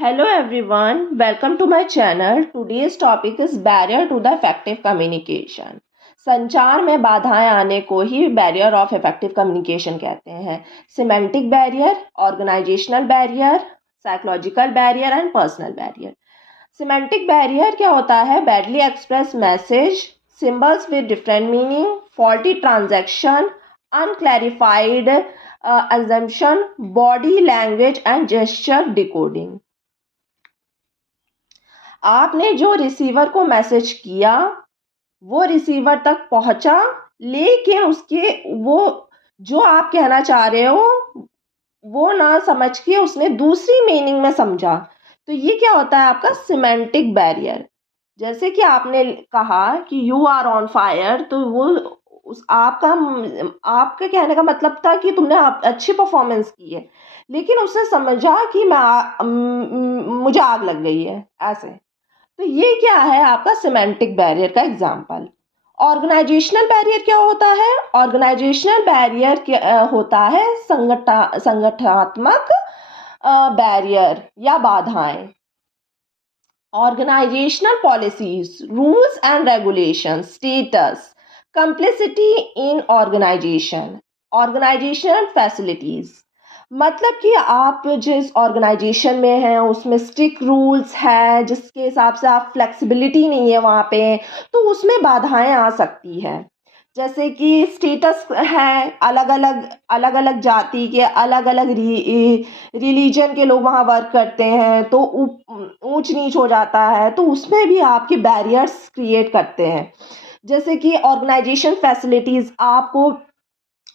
Hello everyone, welcome to my channel. Today's topic is barrier to the effective communication. संचार में बाधाएं आने को ही बैरियर ऑफ इफेक्टिव कम्युनिकेशन कहते हैं. Semantic barrier, organisational barrier, psychological barrier and personal barrier. Semantic barrier क्या होता है? Badly express message, symbols with different meaning, faulty transaction, unclarified assumption, body language and gesture decoding. आपने जो receiver को message किया वो रिसीवर तक पहुंचा, लेकिन उसके वो जो आप कहना चाह रहे हो वो ना समझ के उसने दूसरी मीनिंग में समझा. तो ये क्या होता है? आपका सिमेंटिक बैरियर. जैसे कि आपने कहा कि यू आर ऑन फायर, तो वो उस आपके कहने का मतलब था कि तुमने अच्छी परफॉर्मेंस की है, लेकिन उसने समझा कि मुझे आग लग गई है ऐसे. तो ये क्या है? आपका सिमेंटिक बैरियर का एग्जाम्पल. ऑर्गेनाइजेशनल बैरियर क्या होता है? ऑर्गेनाइजेशनल बैरियर होता है संगठनात्मक बैरियर या बाधाएं. Organisational policies, rules and regulation, status, complexity in organisation, organisational facilities. मतलब कि आप जिस ऑर्गेनाइजेशन में हैं उसमें स्ट्रिक्ट रूल्स है जिसके हिसाब से आप फ्लेक्सिबिलिटी नहीं है वहाँ पे, तो उसमें बाधाएं आ सकती हैं. जैसे कि स्टेटस है, अलग अलग जाति के अलग अलग रिलीजन के लोग वहाँ वर्क करते हैं, तो ऊंच नीच हो जाता है, तो उसमें भी आपके बैरियर्स क्रिएट करते हैं. जैसे कि ऑर्गेनाइजेशन फैसिलिटीज़, आपको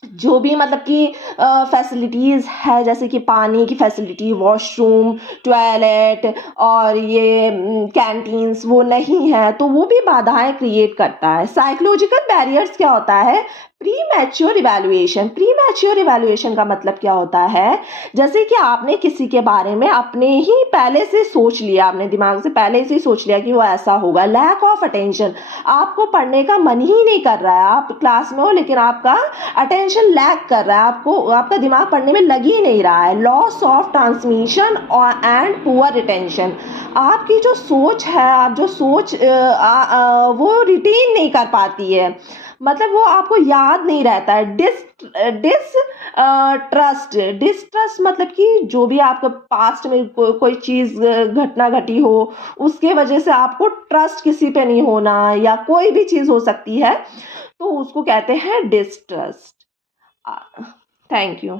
जो भी मतलब कि फैसिलिटीज़ है, जैसे कि पानी की फैसिलिटी, वॉशरूम, टॉयलेट और ये कैंटीन्स वो नहीं है, तो वो भी बाधाएं क्रिएट करता है. साइकोलॉजिकल बैरियर्स क्या होता है? Pre mature evaluation. Pre mature evaluation का मतलब क्या होता है? जैसे कि आपने किसी के बारे में अपने ही पहले से सोच लिया, आपने दिमाग से पहले से सोच लिया कि वो ऐसा होगा. लैक ऑफ अटेंशन, आपको पढ़ने का मन ही नहीं कर रहा है, आप क्लास में हो लेकिन आपका अटेंशन लैक कर रहा है, आपका दिमाग पढ़ने में लग ही नहीं रहा है. Loss of transmission and poor retention, आपकी जो सोच है, आप जो सोच वो रिटेन नहीं कर पाती है, मतलब वो आपको याद नहीं रहता है. डिस्ट्रस्ट मतलब कि जो भी आपके पास्ट में कोई चीज़ घटना घटी हो, उसके वजह से आपको ट्रस्ट किसी पे नहीं होना, या कोई भी चीज़ हो सकती है, तो उसको कहते हैं डिस्ट्रस्ट. Thank you.